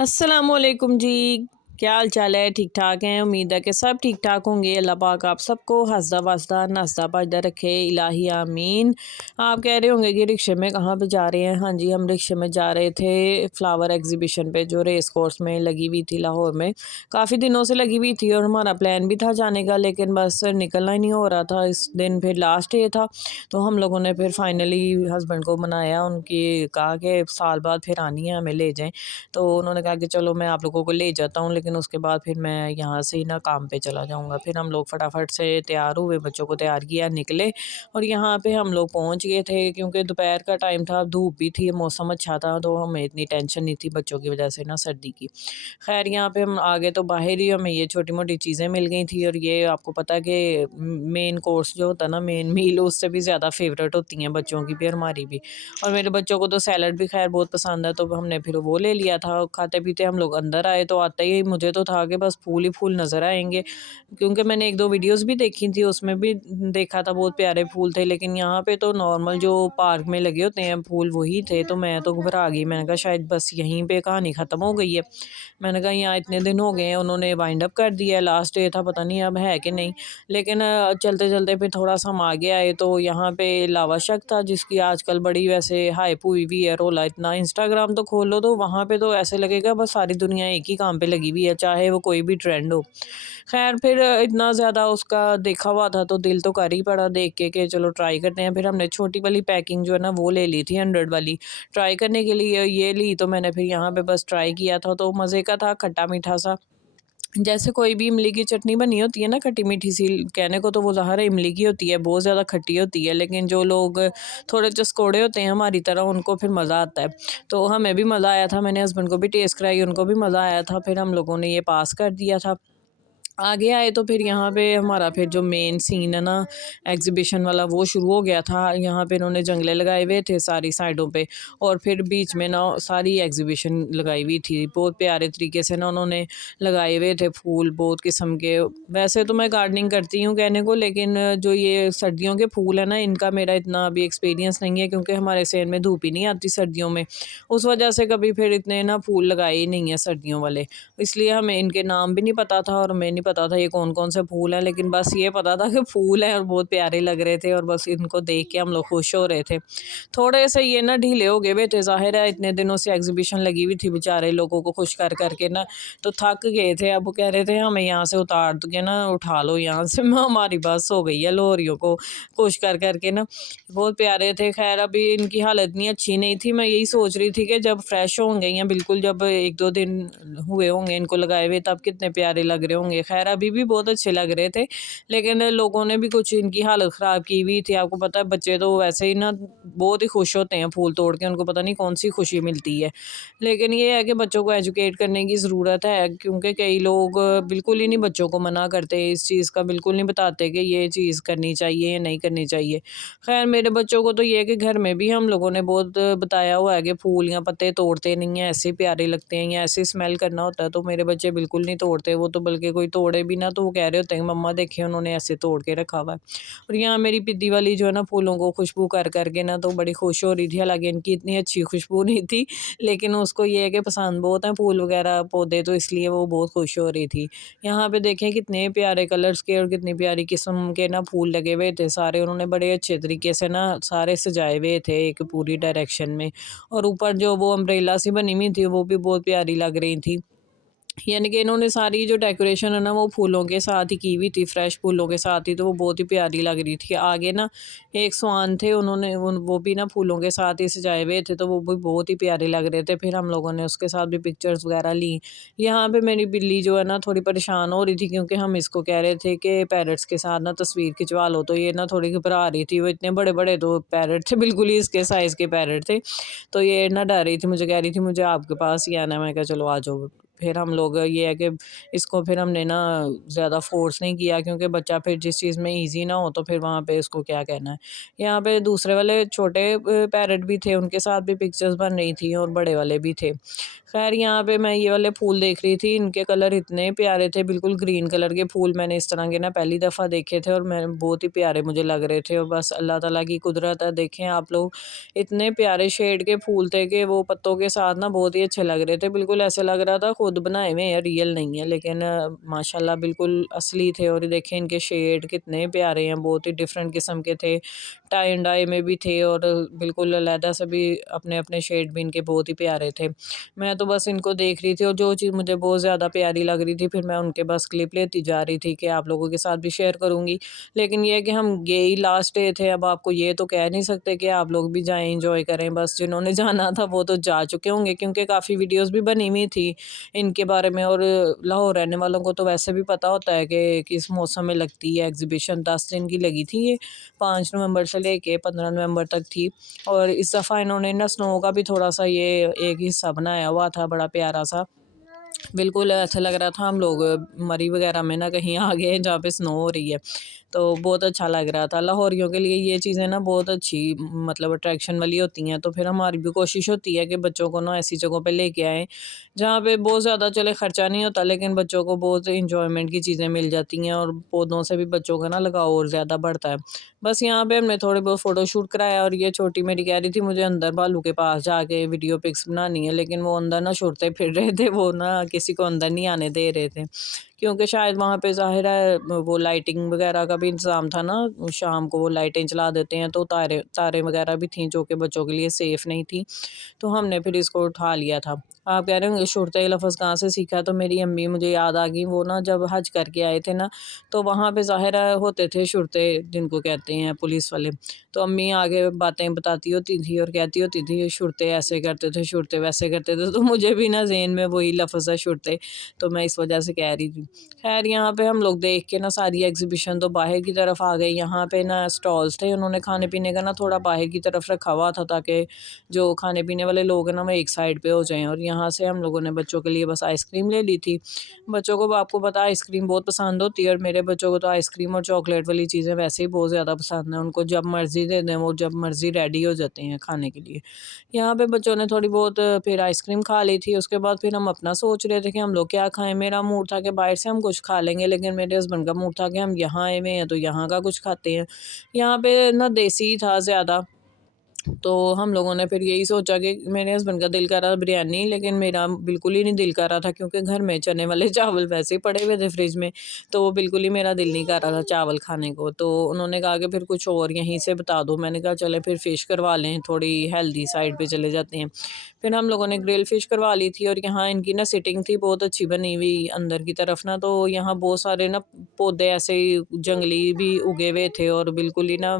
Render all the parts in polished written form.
अस्सलामुअलैकुम जी। क्या हाल चाल है? ठीक ठाक हैं? उम्मीद है कि सब ठीक ठाक होंगे। अल्लाह पाक आप सबको हंसदा वसदा नाश्ता पाजदा रखे, इलाही आमीन। आप कह रहे होंगे कि रिक्शे में कहाँ पे जा रहे हैं? हाँ जी, हम रिक्शे में जा रहे थे फ्लावर एग्जीबिशन पे जो रेस कोर्स में लगी हुई थी लाहौर में। काफ़ी दिनों से लगी हुई थी और हमारा प्लान भी था जाने का, लेकिन बस निकलना ही नहीं हो रहा था। इस दिन फिर लास्ट डे था, तो हम लोगों ने फिर फाइनली हस्बैंड को मनाया, उनकी कहा कि साल बाद फिर आनी है, हमें ले जाएं। तो उन्होंने कहा कि चलो मैं आप लोगों को ले जाता हूँ, लेकिन उसके बाद फिर मैं यहाँ से ही ना काम पे चला जाऊँगा। फिर हम लोग फटाफट से तैयार हुए, बच्चों को तैयार किया, निकले और यहाँ पे हम लोग पहुँच गए थे क्योंकि दोपहर का टाइम था, धूप भी थी, मौसम अच्छा था, तो हमें इतनी टेंशन नहीं थी बच्चों की वजह से ना सर्दी की। खैर यहाँ पे हम आगे तो बाहर ही हमें ये छोटी मोटी चीज़ें मिल गई थी और ये आपको पता है कि मेन कोर्स जो होता है ना, मेन मील, उससे भी ज़्यादा फेवरेट होती हैं बच्चों की भी और हमारी भी। और मेरे बच्चों को तो सैलड भी खैर बहुत पसंद है, तो हमने फिर वो ले लिया था। खाते पीते हम लोग अंदर आए तो आते ही मुझे तो था कि बस फूल ही फूल नज़र आएंगे, क्योंकि मैंने एक दो वीडियोस भी देखी थी, उसमें भी देखा था बहुत प्यारे फूल थे, लेकिन यहाँ पे तो नॉर्मल जो पार्क में लगे होते हैं फूल वही थे। तो मैं तो घबरा गई, मैंने कहा शायद बस यहीं पे कहानी ख़त्म हो गई है। मैंने कहा यहाँ इतने दिन हो गए हैं, उन्होंने वाइंड अप कर दिया है, लास्ट डे था, पता नहीं अब है कि नहीं। लेकिन चलते चलते फिर थोड़ा सा हम आगे आए तो यहाँ पे लावा शक था, जिसकी आजकल बड़ी वैसे हाइप हुई हुई है, रोला इतना। इंस्टाग्राम तो खोल लो तो वहाँ पे तो ऐसे लगेगा बस सारी दुनिया एक ही काम पे लगी हुई है, चाहे वो कोई भी ट्रेंड हो। खैर फिर इतना ज़्यादा उसका देखा हुआ था तो दिल तो कर ही पड़ा देख के कि चलो ट्राई करते हैं। फिर हमने छोटी वाली पैकिंग जो है ना वो ले ली थी, 100 वाली, ट्राई करने के लिए ये ली। तो मैंने फिर यहाँ पे बस ट्राई किया था, तो मज़े का था, खट्टा मीठा सा, जैसे कोई भी इमली की चटनी बनी होती है ना, खट्टी मीठी सी। कहने को तो वो ज़ाहिर है इमली की होती है, बहुत ज़्यादा खट्टी होती है, लेकिन जो लोग थोड़े चस्कोड़े होते हैं हमारी तरह, उनको फिर मज़ा आता है। तो हमें भी मज़ा आया था, मैंने हस्बैंड को भी टेस्ट कराई, उनको भी मज़ा आया था। फिर हम लोगों ने ये पास कर दिया था। आगे आए तो फिर यहाँ पे हमारा फिर जो मेन सीन है ना एग्जीबिशन वाला, वो शुरू हो गया था। यहाँ पे इन्होंने जंगले लगाए हुए थे सारी साइडों पे, और फिर बीच में ना सारी एग्जीबिशन लगाई हुई थी, बहुत प्यारे तरीके से ना उन्होंने लगाए हुए थे फूल बहुत किस्म के। वैसे तो मैं गार्डनिंग करती हूँ कहने को, लेकिन जो ये सर्दियों के फूल है ना, इनका मेरा इतना अभी एक्सपीरियंस नहीं है, क्योंकि हमारे शहर में धूप ही नहीं आती सर्दियों में। उस वजह से कभी फिर इतने ना फूल लगाए ही नहीं है सर्दियों वाले, इसलिए हमें इनके नाम भी नहीं पता था और हमें नहीं पता था ये कौन कौन से फूल हैं। लेकिन बस ये पता था कि फूल हैं और बहुत प्यारे लग रहे थे, और बस इनको देख के हम लोग खुश हो रहे थे। थोड़े से ये ना ढीले हो गए हुए थे, ज़ाहिर है इतने दिनों से एग्जीबिशन लगी हुई थी, बेचारे लोगों को खुश कर करके ना तो थक गए थे। अब वो कह रहे थे हमें यहाँ से उतार दो के ना, उठा लो यहाँ से, हमारी बस हो गई है लोरियों को खुश कर करके ना। बहुत प्यारे थे। खैर अभी इनकी हालत इतनी अच्छी नहीं थी, मैं यही सोच रही थी कि जब फ्रेश होंगे या बिल्कुल जब एक दो दिन हुए होंगे इनको लगाए हुए, तब कितने प्यारे लग रहे होंगे। खैर अभी भी बहुत अच्छे लग रहे थे, लेकिन लोगों ने भी कुछ इनकी हालत ख़राब की हुई थी। आपको पता है बच्चे तो वैसे ही ना बहुत ही खुश होते हैं फूल तोड़ के, उनको पता नहीं कौन सी खुशी मिलती है। लेकिन ये है कि बच्चों को एजुकेट करने की ज़रूरत है, क्योंकि कई लोग बिल्कुल ही नहीं बच्चों को मना करते, इस चीज़ का बिल्कुल नहीं बताते कि ये चीज़ करनी चाहिए या नहीं करनी चाहिए। खैर मेरे बच्चों को तो ये है कि घर में भी हम लोगों ने बहुत बताया हुआ है कि फूल या पत्ते तोड़ते नहीं हैं, ऐसे प्यारे लगते हैं या ऐसे स्मेल करना होता है, तो मेरे बच्चे बिल्कुल नहीं तोड़ते। वो तो बल्कि कोई तोड़े भी ना तो वो कह रहे होते हैं मम्मा देखिए उन्होंने ऐसे तोड़ के रखा हुआ है। और यहाँ मेरी पिद्दी वाली जो है ना फूलों को खुशबू कर करके ना तो बड़ी खुश हो रही थी, हालांकि इनकी इतनी अच्छी खुशबू नहीं थी, लेकिन उसको ये है कि पसंद बहुत है फूल वगैरह पौधे, तो इसलिए वो बहुत खुश हो रही थी। यहाँ पे देखें कितने प्यारे कलर्स के और कितनी प्यारी किस्म के ना फूल लगे हुए थे सारे, उन्होंने बड़े अच्छे तरीके से ना सारे सजाए हुए थे एक पूरी डायरेक्शन में। और ऊपर जो वो अम्ब्रेला सी बनी हुई थी वो भी बहुत प्यारी लग रही थी। यानी कि इन्होंने सारी जो डेकोरेशन है ना वो फूलों के साथ ही की हुई थी, फ्रेश फूलों के साथ ही, तो वो बहुत ही प्यारी लग रही थी। आगे ना एक स्वान थे, उन्होंने वो भी ना फूलों के साथ ही सजाए हुए थे, तो वो भी बहुत ही प्यारे लग रहे थे। फिर हम लोगों ने उसके साथ भी पिक्चर्स वगैरह ली। यहाँ पे मेरी बिल्ली जो है ना थोड़ी परेशान हो रही थी, क्योंकि हम इसको कह रहे थे कि पैरट्स के साथ ना तस्वीर खिंचवा लो, तो ये ना थोड़ी घबरा रही थी। वो इतने बड़े बड़े दो पैरट थे, बिल्कुल ही इसके साइज़ के पैरट थे, तो ये ना डर रही थी, मुझे कह रही थी मुझे आपके पास ही आना है। मैं कहा चलो आ जाओ। फिर हम लोग ये है कि इसको फिर हमने ना ज़्यादा फोर्स नहीं किया, क्योंकि बच्चा फिर जिस चीज़ में ईजी ना हो तो फिर वहाँ पे इसको क्या कहना है। यहाँ पे दूसरे वाले छोटे पैरट भी थे, उनके साथ भी पिक्चर्स बन रही थी और बड़े वाले भी थे। खैर यहाँ पे मैं ये वाले फूल देख रही थी, इनके कलर इतने प्यारे थे, बिल्कुल ग्रीन कलर के फूल मैंने इस तरह के ना पहली दफ़ा देखे थे और मैं बहुत ही प्यारे मुझे लग रहे थे। और बस अल्लाह ताला की कुदरत है, देखें आप लोग, इतने प्यारे शेड के फूल थे कि वो पत्तों के साथ ना बहुत ही अच्छे लग रहे थे। बिल्कुल ऐसे लग रहा था खुद बनाए हुए हैं, रियल नहीं है, लेकिन माशाल्लाह बिल्कुल असली थे। और देखें इनके शेड कितने प्यारे हैं, बहुत ही डिफरेंट किस्म के थे, टाई एंड डाई में भी थे और बिल्कुल अलहदा से भी अपने अपने शेड भी इनके बहुत ही प्यारे थे। मैं तो बस इनको देख रही थी और जो चीज़ मुझे बहुत ज़्यादा प्यारी लग रही थी फिर मैं उनके बस क्लिप लेती जा रही थी कि आप लोगों के साथ भी शेयर करूँगी। लेकिन ये है कि हम गए ही लास्ट डे थे, अब आपको ये तो कह नहीं सकते कि आप लोग भी जाएँ एंजॉय करें। बस जिन्होंने जाना था वो तो जा चुके होंगे, क्योंकि काफ़ी वीडियोज़ भी बनी हुई थी इनके बारे में। और लाहौर रहने वालों को तो वैसे भी पता होता है कि किस मौसम में लगती है एग्ज़िबिशन। 10 दिन की लगी थी ये, 5 नवंबर से लेके 15 नवंबर तक थी। और इस दफ़ा इन्होंने ना स्नो का भी थोड़ा-सा ये एक हिस्सा बनाया हुआ था, बड़ा प्यारा-सा। बिल्कुल ऐसा लग रहा था हम लोग मरी वगैरह में ना कहीं आ गए हैं जहाँ पे स्नो हो रही है। तो बहुत अच्छा लग रहा था। लाहौरियों के लिए ये चीज़ें ना बहुत अच्छी मतलब अट्रैक्शन वाली होती हैं। तो फिर हमारी भी कोशिश होती है कि बच्चों को ना ऐसी जगहों पे लेके आएँ, जहाँ पे बहुत ज़्यादा चले खर्चा नहीं होता, लेकिन बच्चों को बहुत एन्जॉयमेंट की चीज़ें मिल जाती हैं और पौधों से भी बच्चों का ना लगाव और ज़्यादा बढ़ता है। बस यहाँ पे हमने थोड़े बहुत फ़ोटोशूट कराया और ये छोटी मेरी कह रही थी मुझे अंदर भालू के पास जाके वीडियो पिक्स बनानी है, लेकिन वो अंदर ना छुड़ते फिर रहे थे, वो ना किसी को अंदर नहीं आने दे रहे थे। क्योंकि शायद वहाँ पे ज़ाहिर है वो लाइटिंग वगैरह का भी इंतज़ाम था ना, शाम को वो लाइटें जला देते हैं, तो तारे तारे वगैरह भी थीं जो कि बच्चों के लिए सेफ़ नहीं थी। तो हमने फिर इसको उठा लिया था। आप कह रहे होंगे शुरते लफ़्ज़ कहाँ से सीखा? तो मेरी अम्मी मुझे याद आ गई, वो ना जब हज करके आए थे ना, तो वहाँ पे ज़ाहिर है होते थे शुरते जिनको कहते हैं पुलिस वाले। तो अम्मी आगे बातें बताती होती थी और कहती होती थी शुरते ऐसे करते थे, शुरते वैसे करते थे। तो मुझे भी ना ज़हन में वही लफ़्ज़ है शुरते, तो मैं इस वजह से कह रही थी। खैर यहाँ पे हम लोग देख के ना सारी एग्ज़िबिशन तो बाहर की तरफ आ गए। यहाँ पे ना स्टॉल्स थे, उन्होंने खाने-पीने का ना थोड़ा बाहर की तरफ रखा हुआ था, ताकि जो खाने-पीने वाले लोग हैं ना वो एक साइड पे हो जाएँ। और यहाँ से हम लोगों ने बच्चों के लिए बस आइसक्रीम ले ली थी। बच्चों को आपको पता है आइसक्रीम बहुत पसंद होती है और मेरे बच्चों को तो आइसक्रीम और चॉकलेट वाली चीज़ें वैसे ही बहुत ज़्यादा पसंद है। उनको जब मर्ज़ी दे दें वो जब मर्ज़ी रेडी हो जाते हैं खाने के लिए। यहाँ पे बच्चों ने थोड़ी बहुत फिर आइसक्रीम खा ली थी, उसके बाद फिर हम अपना सोच रहे थे कि हम लोग क्या खाएँ। मेरा मूड था कि बाहर से हम कुछ खा लेंगे, लेकिन मेरे हस्बैंड का मूड था कि हम यहाँ आए हुए हैं तो यहाँ का कुछ खाते हैं। यहाँ पे ना देसी था ज़्यादा, तो हम लोगों ने फिर यही सोचा कि मेरे हस्बैंड का दिल कर रहा था बिरयानी, लेकिन मेरा बिल्कुल ही नहीं दिल कर रहा था, क्योंकि घर में चने वाले चावल वैसे ही पड़े हुए थे फ्रिज में, तो वो बिल्कुल ही मेरा दिल नहीं कर रहा था चावल खाने को। तो उन्होंने कहा कि फिर कुछ और यहीं से बता दो। मैंने कहा चले फिर फ़िश करवा लें, थोड़ी हेल्दी साइड पे चले जाते हैं। फिर हम लोगों ने ग्रिल फ़िश करवा ली थी और यहाँ इनकी ना सिटिंग थी बहुत अच्छी बनी हुई अंदर की तरफ ना, तो यहाँ बहुत सारे ना पौधे ऐसे ही जंगली भी उगे हुए थे और बिल्कुल ही ना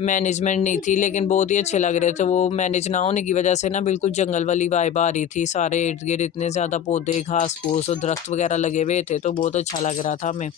मैनेजमेंट नहीं थी, लेकिन बहुत ही अच्छे लग रहे थे। वो मैनेज ना होने की वजह से ना बिल्कुल जंगल वाली वाइब आ रही थी, सारे इर्द गिर्द इतने ज़्यादा पौधे घास फूस और दरख्त वगैरह लगे हुए थे, तो बहुत अच्छा लग रहा था हमें।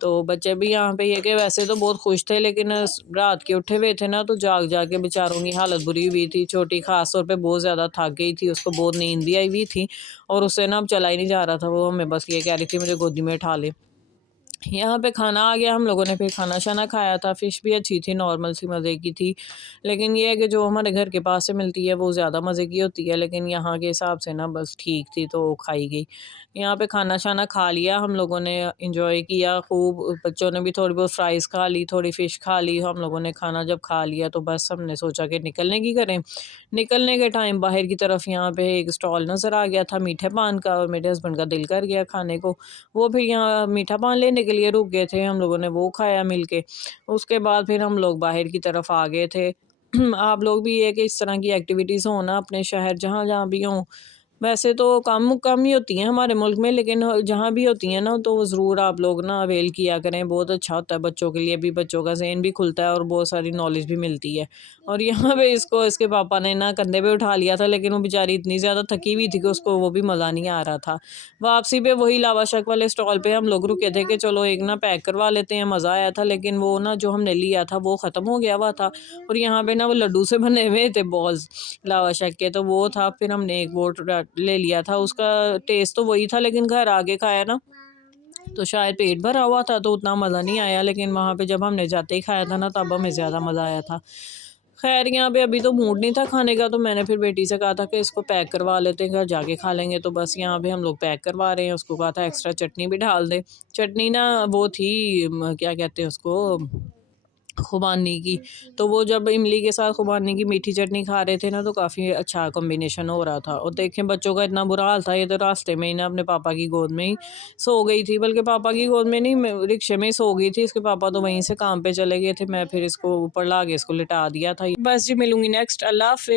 तो बच्चे भी यहाँ पे ये कि वैसे तो बहुत खुश थे, लेकिन रात के उठे हुए थे ना, तो जाग जाग के बेचारों की हालत बुरी हुई थी। छोटी खास तौर पे बहुत ज़्यादा थक गई थी, उसको बहुत नींद भी आई हुई थी और उससे ना अब चला ही नहीं जा रहा था। वो हमें बस ये कह रही थी मुझे गोदी में उठा ले। यहाँ पे खाना आ गया, हम लोगों ने फिर खाना-शाना खाया था। फ़िश भी अच्छी थी, नॉर्मल सी मज़े की थी। लेकिन ये है कि जो हमारे घर के पास से मिलती है वो ज़्यादा मज़े की होती है, लेकिन यहाँ के हिसाब से ना बस ठीक थी तो खाई गई। यहाँ पे खाना-शाना खा लिया हम लोगों ने, एन्जॉय किया खूब। बच्चों ने भी थोड़ी बहुत फ्राइज़ खा ली, थोड़ी फ़िश खा ली। हम लोगों ने खाना जब खा लिया तो बस हमने सोचा कि निकलने की करें। निकलने के टाइम बाहर की तरफ यहाँ पे एक स्टॉल नज़र आ गया था मीठे पान का, और मेरे हस्बैंड का दिल कर गया खाने को। वो फिर यहाँ मीठा पान लेने के लिए रुक गए थे, हम लोगों ने वो खाया मिल के। उसके बाद फिर हम लोग बाहर की तरफ आ गए थे। आप लोग भी ये कि इस तरह की एक्टिविटीज़ हों ना अपने शहर जहाँ-जहाँ भी हों, वैसे तो कम कम ही होती हैं हमारे मुल्क में, लेकिन जहाँ भी होती हैं ना तो ज़रूर आप लोग ना अवेल किया करें। बहुत अच्छा होता है बच्चों के लिए भी, बच्चों का ज़हन भी खुलता है और बहुत सारी नॉलेज भी मिलती है। और यहाँ पे इसको इसके पापा ने ना कंधे पे उठा लिया था, लेकिन वो बेचारी इतनी ज़्यादा थकी हुई थी कि उसको वो भी मज़ा नहीं आ रहा था। वापसी पे वही लावा शक वाले स्टॉल पे हम लोग रुके थे कि चलो एक ना पैक करवा लेते हैं, मज़ा आया था, लेकिन वो ना जो हमने लिया था वो ख़त्म हो गया हुआ था। और यहाँ पे ना वो लड्डू से बने हुए थे बॉल्स लावा शक के, तो वो था। फिर हमने एक वो ले लिया था। उसका टेस्ट तो वही था, लेकिन घर आके खाया ना तो शायद पेट भरा हुआ था तो उतना मज़ा नहीं आया, लेकिन वहाँ पे जब हमने जाते ही खाया था ना तब हमें ज़्यादा मज़ा आया था। खैर यहाँ पे अभी तो मूड नहीं था खाने का, तो मैंने फिर बेटी से कहा था कि इसको पैक करवा लेते हैं, घर जाके खा लेंगे। तो बस यहाँ पे हम लोग पैक करवा रहे हैं। उसको कहा था एक्स्ट्रा चटनी भी डाल दे। चटनी ना वो थी क्या कहते हैं उसको, खुबानी की। तो वो जब इमली के साथ खुबानी की मीठी चटनी खा रहे थे ना तो काफ़ी अच्छा कॉम्बिनेशन हो रहा था। और देखें बच्चों का इतना बुरा हाल था, ये तो रास्ते में ही ना अपने पापा की गोद में ही सो गई थी, बल्कि पापा की गोद में नहीं, रिक्शे में ही सो गई थी। इसके पापा तो वहीं से काम पे चले गए थे, मैं फिर इसको ऊपर ला के इसको लिटा दिया था। बस जी, मिलूंगी नेक्स्ट। अल्लाह हाफिज़।